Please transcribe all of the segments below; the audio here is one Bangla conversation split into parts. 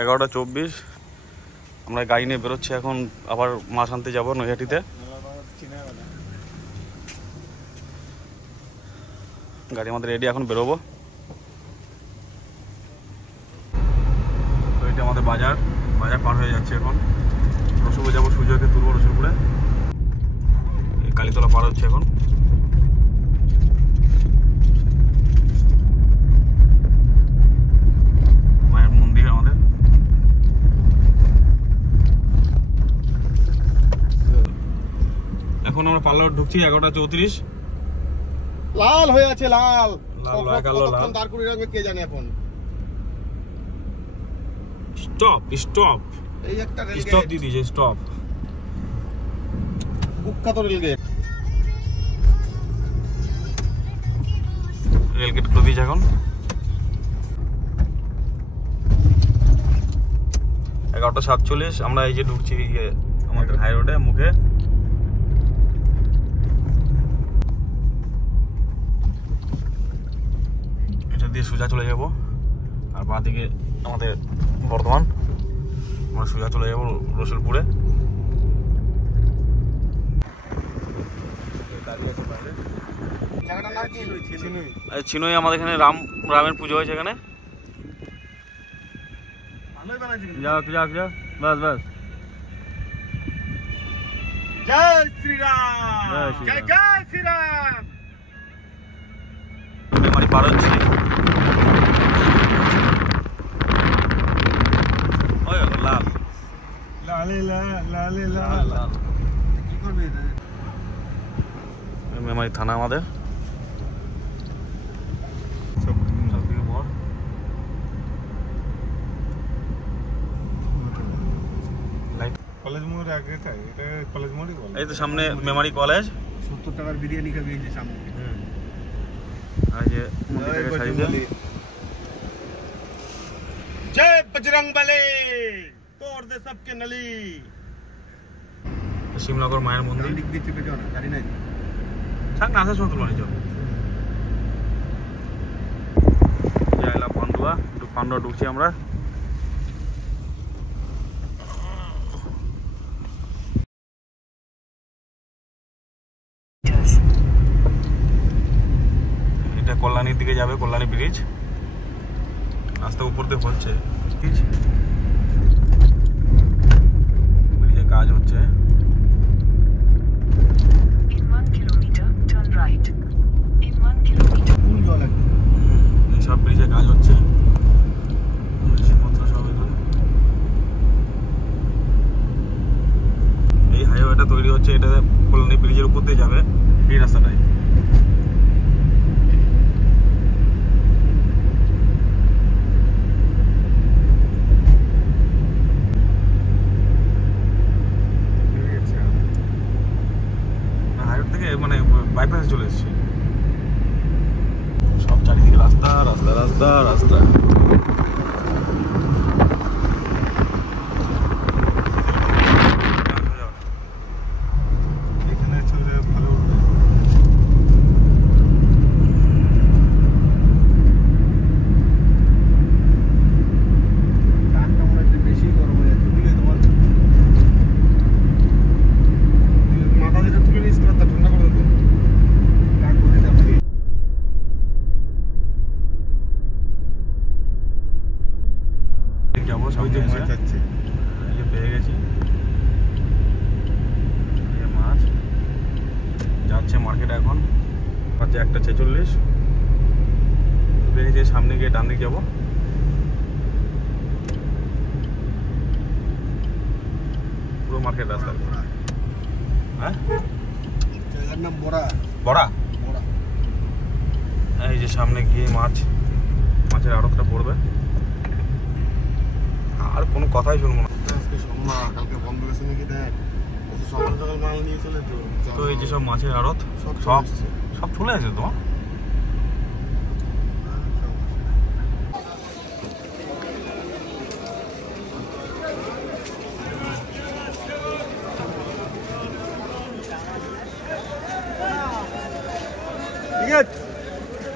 11:24 আমরা গাড়ি নিয়ে বেরোচ্ছি এখন আবার মাছ আনতে যাবো নৈহাটিতে। গাড়ি আমাদের রেডি, এখন বেরোবো। তো এটা আমাদের বাজার পার হয়ে যাচ্ছে এখন। রসুলপুরে যাবো, সুজয়কে তুলবো রসুলপুরে। কালীতলা পার হচ্ছে এখন। মায়ের মন্দির আমাদের। এখন আমরা পার্লার ঢুকছি 11:34। লাল হয়ে আছে, লাল দাঁড় করে রাখবে কে জানে এখন। স্টপ এই একটা স্টপ দিদি, যে স্টপ কুখ্যাত রেলগেট খুলে দিয়েছে এখন। 11:47 আমরা এই যে ঢুকছি আমাদের হাই রোডে মুখে। এটা দিয়ে সোজা চলে যাব, আর বাঁ দিকে আমাদের বর্ধমান। আমরা সোজা চলে যাব রসুলপুরে। চিনোই আমাদের এখানে রামের পুজো হয়েছে এখানে। যাক বাস জয় শ্রীরাম, জয় শ্রীরাম। মেমারি পার হচ্ছে। মেমারি থানা আমাদের। কলেজ মোড় আগে, এটা কলেজ মোড়ই বলে। এই তো সামনে মেমারি কলেজ। 70 টাকার বিরিয়ানি খাবি এই যে সামনে। আর যে মন্দিরের সাইডে জয় বজরং বলী, তোড় দে সবকে নলি। শিবনগর মায়ের মন্দির। দিক দিয়ে চেপে যাও না, গাড়ি নাই থাক না, আসার সময় তুলো নিচো। যাইলা পান্ডুয়া ঢুকছি আমরা। এটা কল্যাণীর দিকে যাবে, কল্যাণী ব্রিজ। রাস্তা উপর দিয়ে হচ্ছে, ব্রিজে কাজ হচ্ছে। সব ব্রিজে কাজ হচ্ছে। এই হাইওয়েটা তৈরি হচ্ছে, এটা কল্যাণী ব্রিজের উপর দিয়ে যাবে এই রাস্তাটাই। হাইওয়ে থেকে মানে বাইপাসে চলে এসেছি। সব চারিদিকে রাস্তা। এখানে চলে ভালো। টানটা মনে হচ্ছে বেশি গরম হয়ে যাচ্ছে, বুঝলে তোমার মাথা যেটা তুলে নিস তা ঠান্ডা করে দেবে। টান করে যাবে। যাবো সামনে এসে যাচ্ছে, এই যে পেয়ে গেছি এই মাছ। যাচ্ছে মার্কেটে এখন, বাজে 1:46। পেয়ে গেছি, সামনে গিয়ে ডান দিকে যাবো। পুরো মার্কেট রাস্তা। হ্যাঁ, জায়গার নাম বড়া। এই যে সামনে গিয়ে মাছের আড়তটা পড়বে। আর কোনো কথাই শুনবো না। আজকে সোমবার, কালকে বন্ধ গেছে নাকি দেখ। সকাল মাল নিয়ে চলে তো এই যে সব মাছের আড়ত সব চলে আসে তোমার।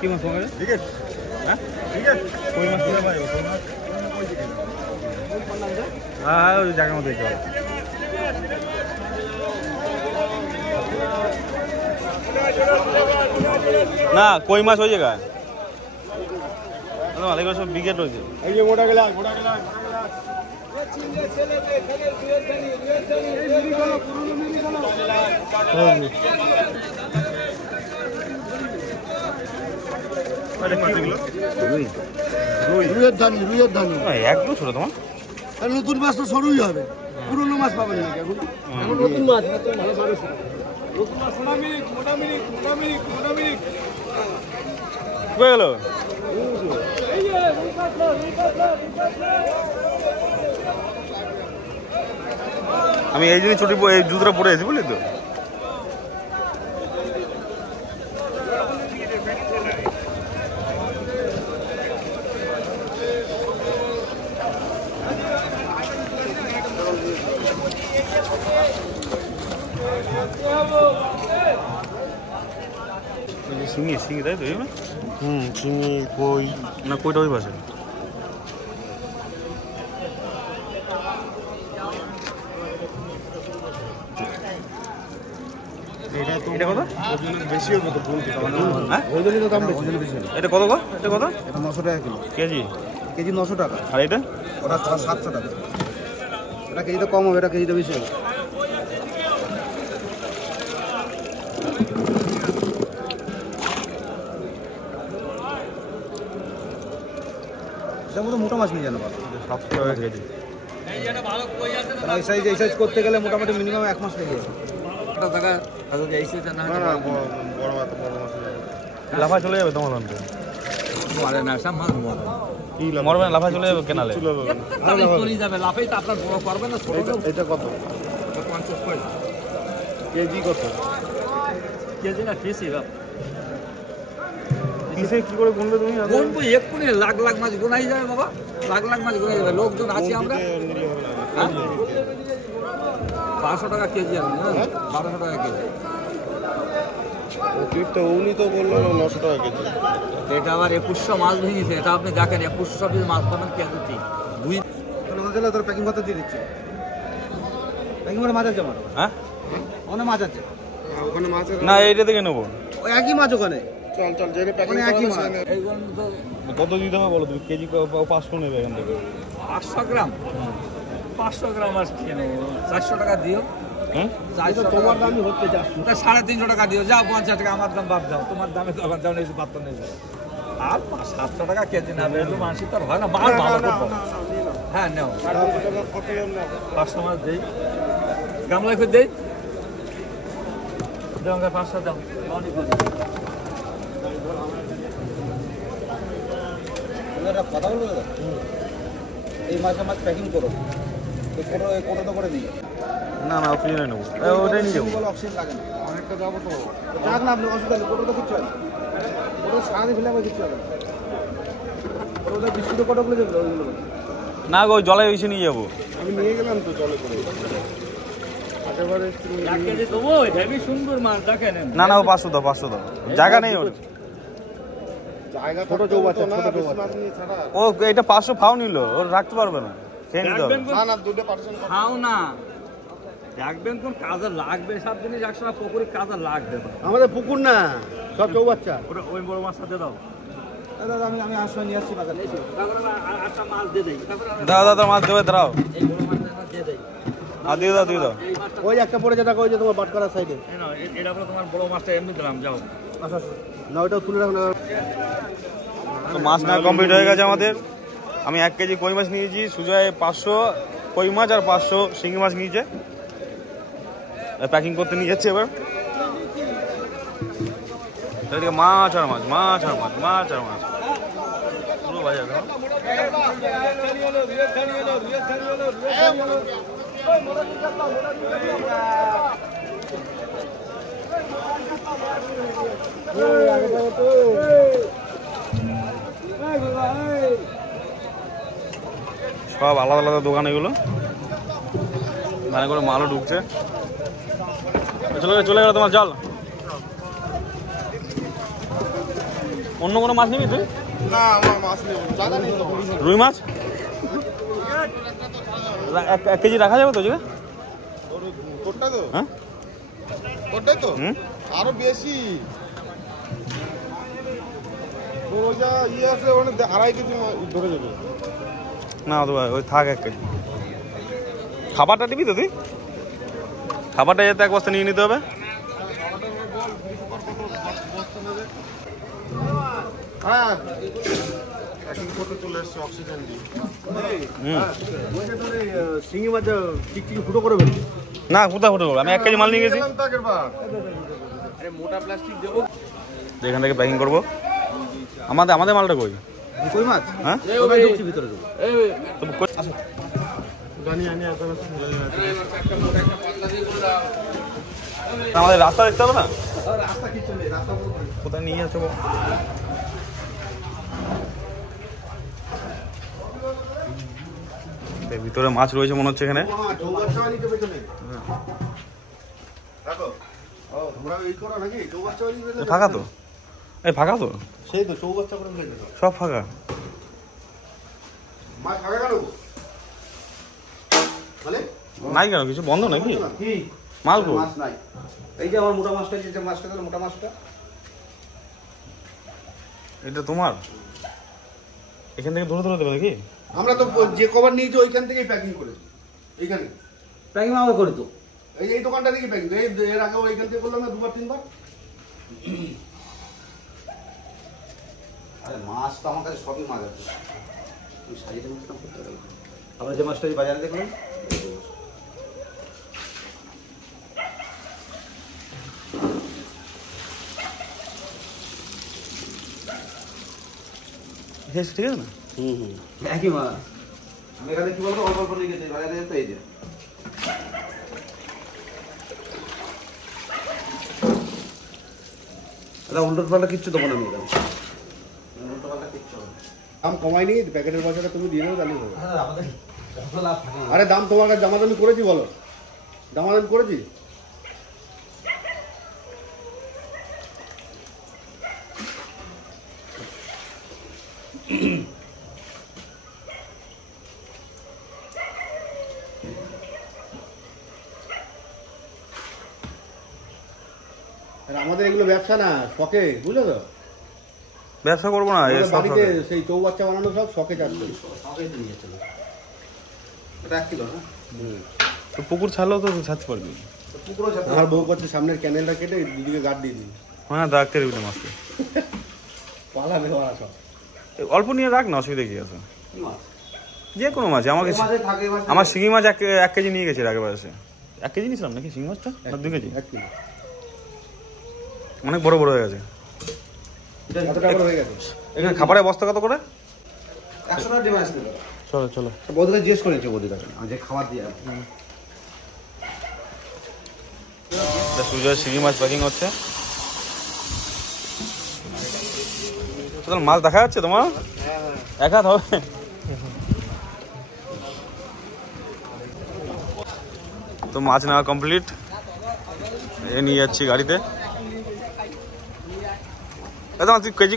কি মাছ পাওয়া গেছে? হ্যাঁ, কই মাছ কোথায় পাই? হ্যাঁ ওই জায়গার মধ্যে চল। না কই মাছ ওই জায়গায় এগুলো সব বিকেট রয়েছে। এই যে মোটা গেলাস রুইয়ের ধানি একদম ছোট তোমার নতুন মাছ তো সরুই হবে, পুরোনো মাছ পাবেন না এখন নতুন মাছ নতুন মাছ মোটা মিরিক কই গেল? আমি এই জন্য ছুটি এই জুতোটা পরে আছি বুঝলি তো। শিঙি তাই তো? চিংড়ি কই না কইটা ওই পাশে। এটা কত? বেশি হবে তো বলতে হ্যাঁ ওজনই তো দাম বেশি। এটা কত গো? এটা কত? এটা 900 টাকা কিলো, কেজি? কেজি 900 টাকা। আর এটা? ওটা 700 টাকা। এটা কেজিটা কম হবে, এটা কেজিটা বেশি হবে। এটা মোটা মাছ নিয়ে জানো 700 টাকা কেজি। এই সাইজ করতে গেলে মোটামুটি মিনিমাম 1 মাস লেগে যাবে। লাফা চলে যাবে তোমার মরবে না, লাফা চলে যাবে কেনালে। এটা কত কেজি? কত কেজি না পিসি কিসে কি করে গুনবে তুমি? গুনবো এক্ষুনি লাখ লাখ মাছ গোনাই যাবে বাবা, লাখ লাখ মাছ গোনাই যাবে। লোকজন আছি আমরা। 500 টাকা কেজি আমি, 1200 টাকা কেজি। উনি তো বললো 900 টাকা কেজি। এটা আবার 2100 মাছ ভেঙেছে। এটা আপনি দেখেন 2100 পিস মাছ পাবেন কেজিতে। তোর প্যাকিং করতে দিয়ে দিচ্ছি। প্যাকিং করে মাছ আছে আমার। হ্যাঁ ওখানে মাছ আছে, ওখানে মাছ আছে না এইটা থেকে নেবো। ওই একই মাছ ওখানে। চল জেনে প্যাকিং একই মাছ। এইগুলো তো কত দিতে হবে বলো তুমি? কেজি 500 নেবে এখান থেকে। 500 গ্রাম 500 গ্রাম মাছ কিনে নেবো। 400 টাকা দিও। হ্যাঁ 400 তোমার দামই হচ্ছে 400। 350 টাকা দিও। যাও 50 টাকা আমার দাম বাদ দাও। তোমার দামে তো আমার দাম নেই, বাদ তো নেই। আর 700 টাকা কেজি না বেরো মানসি তো হয় না। মাছ ভালো করবো। হ্যাঁ নাও 500 মাছ দেই, গামলা করে দেই। দাও 500 দাও। অনেক কথা বলবো দাদা, এই মাসে মাছ প্যাকিং করো, কোটো করে দিই। না না অক্সিজেনে নেবো, ওটাই নিয়ে যাবো। অক্সিজেন লাগে না, অনেকটা যাবো তো। যাক না আপনি অসুবিধা নেই, কোটো তো কিচ্ছু হবে না। কোটো সারাদিন ফেলে আমার কিচ্ছু হবে না। ওটা বিস্কুটের কোটোগুলো যেগুলো ওইগুলো না গো জলে এসে নিয়ে যাবো। আমি নিয়ে গেলাম তো জলে করে। একেবারে কেজি দেবো। হেভি সুন্দর মাছ দেখেন। না না ও 500 দাও, 500 দাও। জায়গা নেই ওর। জায়গা ছোট চৌবাচ্চা, ছোট চৌবাচ্চা। ও এটা 500 ফাও নিল, ওর রাখতে পারবে না, খেয়ে নিতে হবে। না না দুটো পার্সেন্ট খাও না, দেখবেন কোন কাজে লাগবে। সব জিনিস একসময় পুকুরে কাজে লাগবে। আমাদের পুকুর না, সব চৌবাচ্চা। ওটা ওই বড় মাছটা দিয়ে দাও। দাদা আমি আসলে নিয়ে আসছি বাজার থেকে। তারপরে একটা মাছ দিয়ে দেই। দাও দাও মাছ দেবে, দাও। এই বড় মাছটা দিয়ে দেই। আর দিয়ে দাও, দিয়ে দাও। এই মাছটা ওই একটা পড়ে যেটা ওই যে তোমার বাটকারার সাইডে। এই নাও, এটা হলো তোমার বড় মাছটা এমনি দিলাম। যাও আচ্ছা না ওইটাও তুলে রাখো না। তো মাছ না কমপ্লিট হয়ে গেছে আমাদের। আমি 1 কেজি কই মাছ নিয়েছি, সুজয় 500 কই মাছ আর 500 শিঙি মাছ নিয়েছে। প্যাকিং করতে নিয়ে যাচ্ছে এবার। এদিকে মাছ আর মাছ, মাছ আর মাছ, মাছ আর মাছ, পুরো বাজার। সব আলাদা আলাদা দোকান এগুলো, মানে করে মালও ঢুকছে। চলে গেল তোমার জল। অন্য কোনো মাছ নিবি তুই? না আমার মাছ নেই, জায়গা নেই তো। রুই মাছ? এক কেজি রাখা যাবে তো যে? তোরটা তো হ্যাঁ তোরটাই তো হুম আরো বেশি তোর ওই যা ইয়ে আছে ওখানে 2.5 কেজি ধরে যাবে না তো ভাই ওই থাক 1 কেজি। খাবারটা দিবি তো তুই? খাবারটা যাতে 1 বস্তা নিয়ে নিতে হবে। হ্যাঁ এখন করতে চলে এসছে অক্সিজেন দিয়ে শিঙি মাছ টিকটিকি ফুটো করে ফেলবে। না কোথাও ফুটে আমি 1 কেজি মাল নিয়ে গেছি। মোটা প্লাস্টিক দেবো। এখান থেকে প্যাকিং করবো। আমাদের মালটা কই? কই মাছ? হ্যাঁ ভিতরে দেবো। আমাদের রাস্তা দেখতে হবে না? কোথায় নিয়ে যাচ্ছে ভিতরে মাছ রয়েছে মনে হচ্ছে এখানে। ফাঁকা তো এই ফাঁকা তো সেই তো চৌবাচ্চা করে সব ফাঁকা। মাছ খাবে কেন? মানে নাই কেন কিছু বন্ধ নাকি কি মাল কো? মাছ নাই। এই যে আমার মোটা মাছটা, যে মাছটা দিল মোটা মাছটা, এটা তোমার এখান থেকে ধরে ধরে দেবে নাকি? আমরা তো যে কভার নিয়েছি ওইখান থেকেই প্যাকিং করেছি। এইখানে প্যাকিং আমরা করি তো এই দোকানটা থেকে প্যাকিং। এর আগে ওইখান থেকে করলাম না 2-3 বার। আরে মাছ তো আমার কাছে সবই মাছ আছে। তুমি সাজিয়ে মাছটা করতে পারবে। আমরা যে মাছটা বাজারে দেখলাম ঠিক আছে না? একই মাছ। আমি এখানে কি বলবো, অল্প অল্প নিয়ে গেছি বাজারে, তো এই যে উল্টো পাল্টা কিচ্ছু দেবো না আমি এখানে। উল্টো পাল্টা কিচ্ছু হবে না। দাম কমাইনি, প্যাকেটের পয়সাটা তুমি দিয়ে দেবো তাহলে হবে। আরে দাম তোমার কাছে দামাদামি করেছি বলো? দামাদামি করেছি? আমাদের এগুলো ব্যবসা না, শখে, বুঝলো তো? ব্যবসা করবো না বাড়িতে সেই চৌবাচ্চা বানানো সব শখে চাষ করি। এটা 1 কিলো না? তো পুকুর ছাড়লেও তো ছাড়তে পারবি। আমার বউ করছে সামনের ক্যানেলটা কেটে দুদিকে গার্ড দিয়ে দিই। হ্যাঁ রাখতে দিবি মাছকে, পালাবে ওরা সব। অল্প নিয়ে রাখ না, অসুবিধা কি আছে? মাছ যে কোনো মাছ আমাকে আমার শিঙি মাছ 1 কেজি নিয়ে গেছে আগের এসে। 1 কেজি নিয়েছিলাম নাকি শিঙি মাছটা? না 2 কেজি? 1 কিলো। অনেক বড় বড় হয়ে গেছে। কত টাকা হয়ে গেছে? এখানে খাবারের বস্তা কত করে? 100 টাকা ডিমান্ড আসবে। চলো চলো বৌদিকে জিজ্ঞেস করেছে, বৌদিকে যে খাবার দিয়ে সুজয় শিঙি মাছ প্যাকিং হচ্ছে। মাছ দেখা যাচ্ছে তোমার? এক হাত হবে। তো মাছ নেওয়া কমপ্লিট, এ নিয়ে যাচ্ছি গাড়িতে। তুই কেজি